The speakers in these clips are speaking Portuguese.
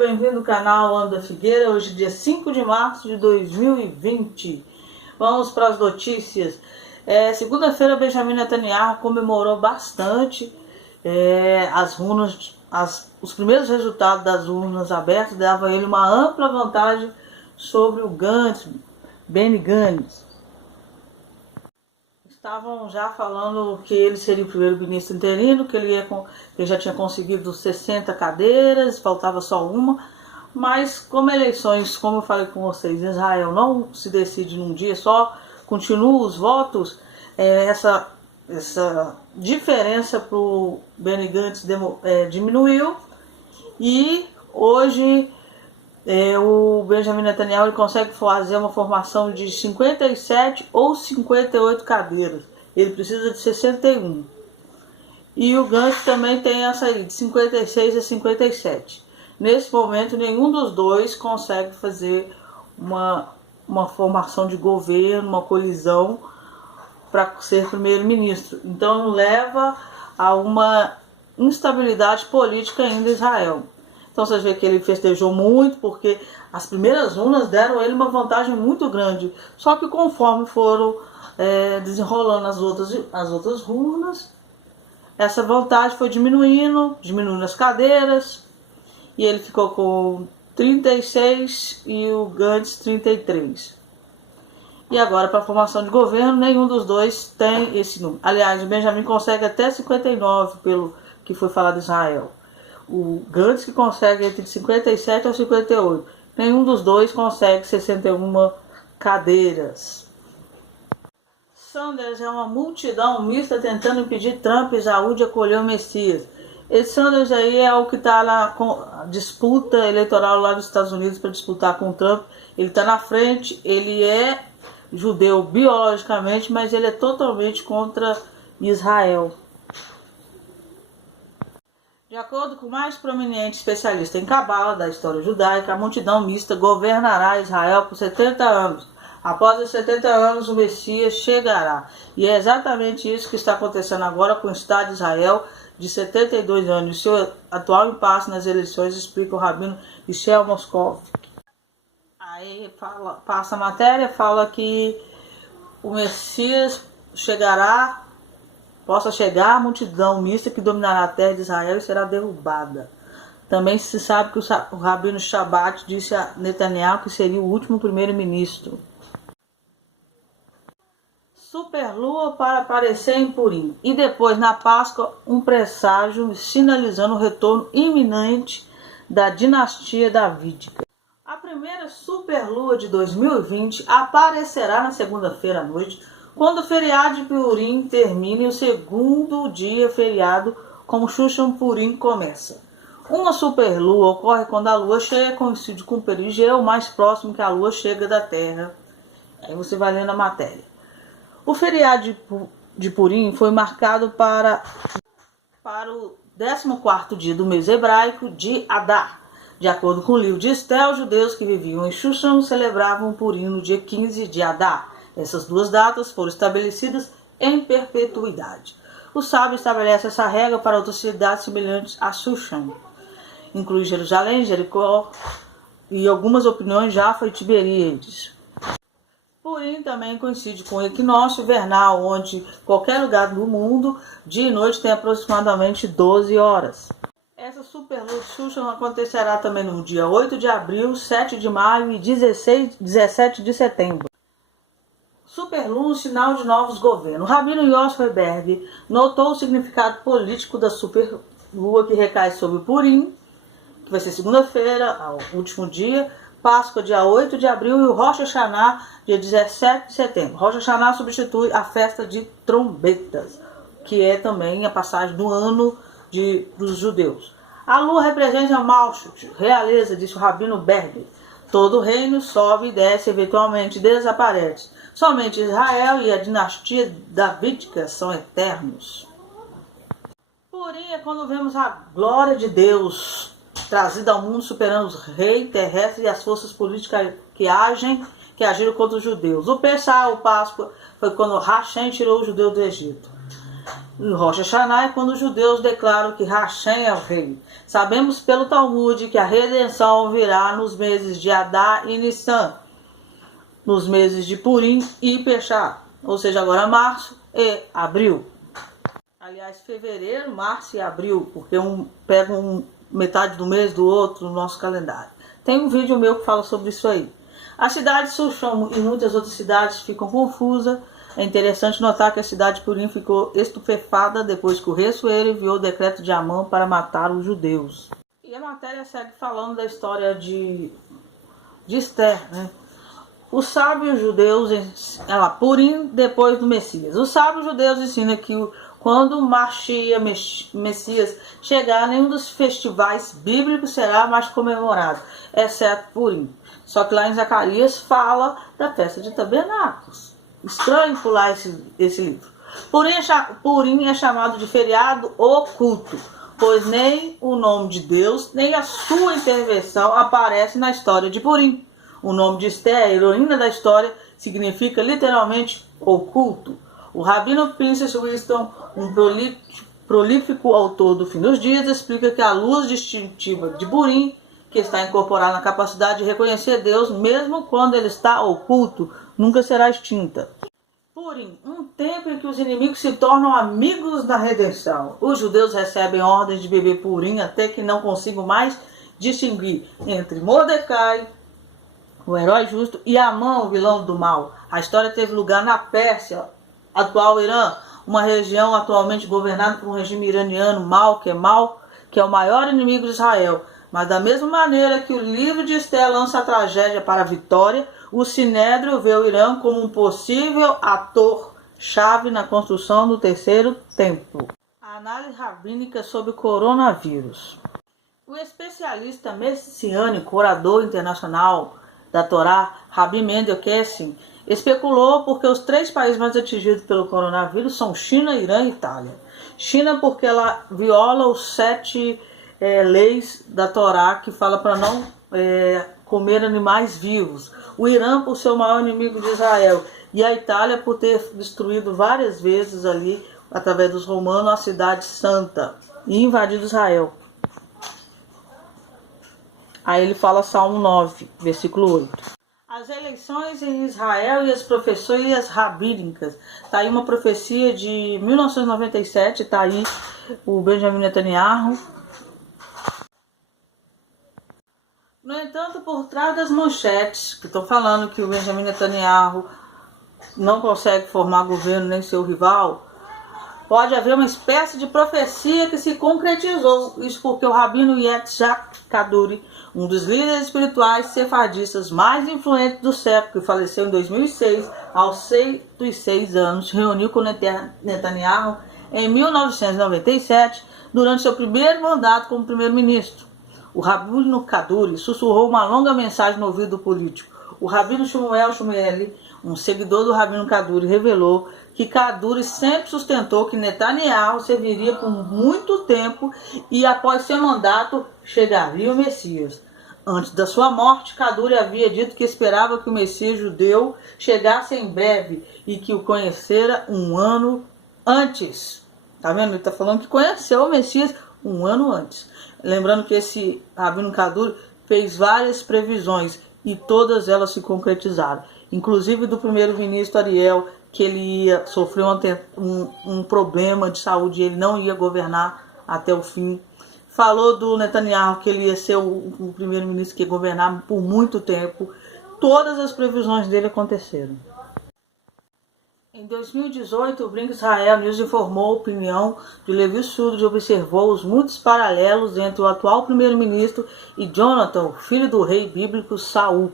bem-vindo ao canal Ana Figueira. Hoje, dia 5 de março de 2020. Vamos para as notícias. Segunda-feira, Benjamin Netanyahu comemorou bastante os primeiros resultados das urnas abertas, dava a ele uma ampla vantagem sobre o Benny Gantz. Estavam já falando que ele seria o primeiro-ministro interino, que ele já tinha conseguido 60 cadeiras, faltava só uma. Mas como eleições, como eu falei com vocês, em Israel não se decide num dia só, continuam os votos, essa diferença para o Benny Gantz diminuiu. E hoje o Benjamin Netanyahu ele consegue fazer uma formação de 57 ou 58 cadeiras. Ele precisa de 61. E o Gantz também tem essa aí, de 56 a 57. Nesse momento, nenhum dos dois consegue fazer uma formação de governo, uma colisão para ser primeiro-ministro. Então leva a uma instabilidade política ainda em Israel. Então você vê que ele festejou muito, porque as primeiras urnas deram a ele uma vantagem muito grande. Só que conforme foram desenrolando as outras urnas, essa vantagem foi diminuindo as cadeiras, e ele ficou com 36 e o Gantz 33. E agora, para a formação de governo, nenhum dos dois tem esse número. Aliás, o Benjamin consegue até 59, pelo que foi falado em Israel. O Gantz que consegue entre 57 a 58. Nenhum dos dois consegue 61 cadeiras. Sanders é uma multidão mista tentando impedir Trump e Israel de acolher o Messias. Esse Sanders aí é o que está na disputa eleitoral lá dos Estados Unidos para disputar com o Trump. Ele está na frente, ele é judeu biologicamente, mas ele é totalmente contra Israel. De acordo com o mais prominente especialista em cabala da história judaica, a multidão mista governará Israel por 70 anos. Após os 70 anos, o Messias chegará. E é exatamente isso que está acontecendo agora com o Estado de Israel, de 72 anos. O seu atual impasse nas eleições, explica o rabino Michel Moskov. Aí passa a matéria, fala que o Messias possa chegar a multidão mista que dominará a terra de Israel e será derrubada. Também se sabe que o rabino Shabat disse a Netanyahu que seria o último primeiro-ministro. Superlua para aparecer em Purim. E depois, na Páscoa, um presságio sinalizando o retorno iminente da dinastia davídica. A primeira superlua de 2020 aparecerá na segunda-feira à noite, quando o feriado de Purim termina e o segundo dia feriado, como Shushan Purim, começa. Uma superlua ocorre quando a lua cheia coincide com o perigeu mais próximo que a lua chega da Terra. Aí você vai lendo a matéria. O feriado de Purim foi marcado para o 14º dia do mês hebraico de Adar. De acordo com o livro de Estel, os judeus que viviam em Shushan celebravam Purim no dia 15 de Adar. Essas duas datas foram estabelecidas em perpetuidade. O sábio estabelece essa regra para outras cidades semelhantes a Shushan. Inclui Jerusalém, Jericó e algumas opiniões Jaffa e Tiberíades. Purim também coincide com o equinócio vernal, onde qualquer lugar do mundo, dia e noite, tem aproximadamente 12 horas. Essa superlua de Shushan acontecerá também no dia 8 de abril, 7 de maio e 17 de setembro. Superlua, um sinal de novos governos. O rabino Yossi Feinberg notou o significado político da superlua que recai sobre Purim, que vai ser segunda-feira, o último dia, Páscoa, dia 8 de abril, e o Rosh Hashanah, dia 17 de setembro. Rosh Hashanah substitui a festa de trombetas, que é também a passagem do ano dos judeus. A lua representa Malchut, realeza, disse o rabino Berg. Todo o reino sobe e desce, eventualmente desaparece. Somente Israel e a dinastia davídica são eternos. Porém, é quando vemos a glória de Deus trazida ao mundo, superando os reis terrestres e as forças políticas que agiram contra os judeus. O Pessah, o Páscoa, foi quando Hashem tirou os judeus do Egito. E Rosh Hashanah é quando os judeus declaram que Hashem é o rei. Sabemos pelo Talmud que a redenção virá nos meses de Adar e Nissan, nos meses de Purim e Peshá, ou seja, agora março e abril. Aliás, fevereiro, março e abril, porque pega metade do mês do outro no nosso calendário. Tem um vídeo meu que fala sobre isso aí. A cidade de Sushom e muitas outras cidades ficam confusas. É interessante notar que a cidade de Purim ficou estupefada depois que o rei Assuero enviou o decreto de Amã para matar os judeus. E a matéria segue falando da história de Esther, né? Os sábios judeus, Purim depois do Messias. Os sábios judeus ensinam que quando o Messias chegar, nenhum dos festivais bíblicos será mais comemorado, exceto Purim. Só que lá em Zacarias fala da festa de tabernáculos. Estranho pular esse livro. Purim é chamado de feriado oculto, pois nem o nome de Deus, nem a sua intervenção aparece na história de Purim. O nome de Esther, a heroína da história, significa literalmente oculto. O rabino Princess Winston, um prolífico autor do Fim dos Dias, explica que a luz distintiva de Purim, que está incorporada na capacidade de reconhecer Deus, mesmo quando ele está oculto, nunca será extinta. Purim, um tempo em que os inimigos se tornam amigos da redenção. Os judeus recebem ordens de beber Purim até que não consigam mais distinguir entre Mordecai, o herói justo, e Amã, o vilão do mal. A história teve lugar na Pérsia, atual Irã, uma região atualmente governada por um regime iraniano que é o maior inimigo de Israel. Mas da mesma maneira que o livro de Esther lança a tragédia para a vitória, o Sinédrio vê o Irã como um possível ator-chave na construção do terceiro templo. A análise rabínica sobre o coronavírus. O especialista messiânico, orador internacional da Torá, Rabbi Mendel Kessin, especulou porque os 3 países mais atingidos pelo coronavírus são China, Irã e Itália. China porque ela viola os 7 leis da Torá que fala para não comer animais vivos. O Irã por ser o maior inimigo de Israel. E a Itália por ter destruído várias vezes ali, através dos romanos, a cidade santa e invadido Israel. Aí ele fala Salmo 9, versículo 8. As eleições em Israel e as profecias rabínicas. Está aí uma profecia de 1997, está aí o Benjamin Netanyahu. No entanto, por trás das manchetes que estão falando que o Benjamin Netanyahu não consegue formar governo nem seu rival, pode haver uma espécie de profecia que se concretizou. Isso porque o rabino Yitzhak Kaduri, um dos líderes espirituais sefardistas mais influentes do século, que faleceu em 2006, aos 106 anos, reuniu com Netanyahu em 1997, durante seu primeiro mandato como primeiro-ministro. O rabino Kaduri sussurrou uma longa mensagem no ouvido do político. O rabino Shmuel, um seguidor do rabino Kaduri, revelou que Kaduri sempre sustentou que Netanyahu serviria por muito tempo e após seu mandato chegaria o Messias. Antes da sua morte, Kaduri havia dito que esperava que o Messias judeu chegasse em breve e que o conhecera um ano antes. Tá vendo? Ele está falando que conheceu o Messias um ano antes. Lembrando que esse rabino Kaduri fez várias previsões e todas elas se concretizaram. Inclusive do primeiro-ministro Ariel, que ele ia sofrer um problema de saúde e ele não ia governar até o fim. Falou do Netanyahu que ele ia ser o primeiro-ministro que ia governar por muito tempo. Todas as previsões dele aconteceram. Em 2018, o Brinco Israel News informou a opinião de Levi Sudrich e observou os muitos paralelos entre o atual primeiro-ministro e Jonathan, filho do rei bíblico Saul.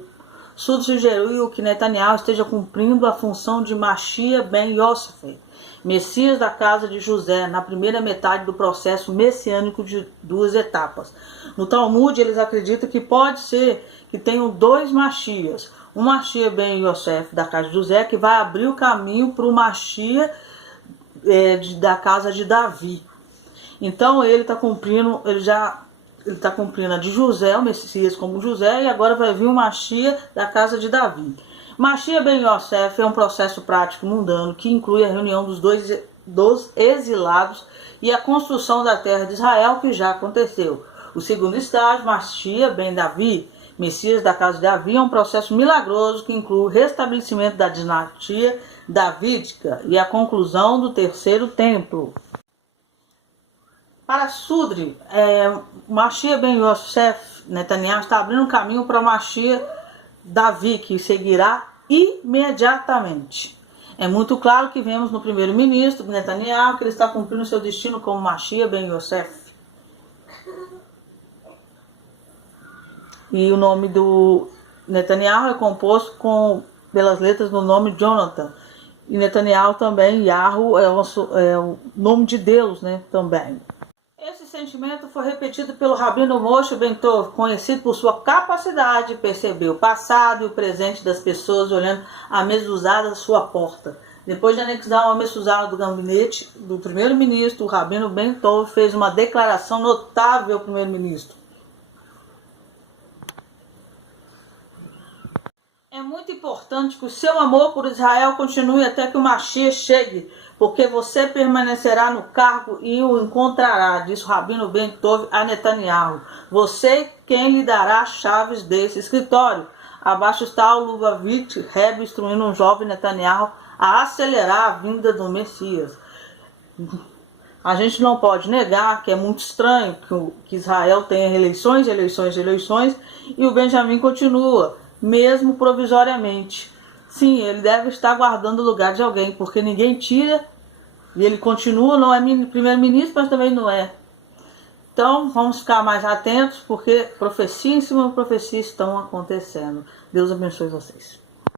Sudrich sugeriu que Netanyahu esteja cumprindo a função de Mashiach ben Yosef, Messias da casa de José, na primeira metade do processo messiânico de 2 etapas. No Talmud, eles acreditam que pode ser que tenham 2 Mashiachs. Um Mashiach ben Yosef da casa de José, que vai abrir o caminho para o Mashiach da casa de Davi. Então ele está cumprindo, ele está cumprindo a de José, o Messias como José, e agora vai vir o Mashiach da casa de Davi. Mashiach ben Yosef é um processo prático mundano que inclui a reunião dos 2 dos exilados e a construção da terra de Israel, que já aconteceu. O segundo estágio, Mashiach ben Davi, Messias da casa de Davi, é um processo milagroso que inclui o restabelecimento da dinastia davídica e a conclusão do terceiro templo. Para Sudri, Mashiach ben Yosef Netanyahu está abrindo um caminho para Mashiach Davi, que seguirá imediatamente. É muito claro que vemos no primeiro-ministro Netanyahu que ele está cumprindo seu destino como Mashiach ben Yosef. E o nome do Netanyahu é composto pelas letras do nome Jonathan. E Netanyahu também, Yahu, é o nome de Deus, né, também. Esse sentimento foi repetido pelo Rabino Moshe Ben Tov, conhecido por sua capacidade de perceber o passado e o presente das pessoas olhando a mezuzá da sua porta. Depois de anexar uma mezuzá do gabinete do primeiro-ministro, o Rabino Ben Tov fez uma declaração notável ao primeiro-ministro. É muito importante que o seu amor por Israel continue até que o Mashiach chegue, porque você permanecerá no cargo e o encontrará, disse o Rabino Ben Tov a Netanyahu. Você quem lhe dará as chaves desse escritório. Abaixo está o Lubavitch Rebbe instruindo um jovem Netanyahu a acelerar a vinda do Messias. A gente não pode negar que é muito estranho que Israel tenha eleições, e o Benjamim continua, mesmo provisoriamente. Sim, ele deve estar guardando o lugar de alguém, porque ninguém tira, e ele continua, não é primeiro-ministro, mas também não é. Então, vamos ficar mais atentos, porque profecia em cima de profecia estão acontecendo. Deus abençoe vocês.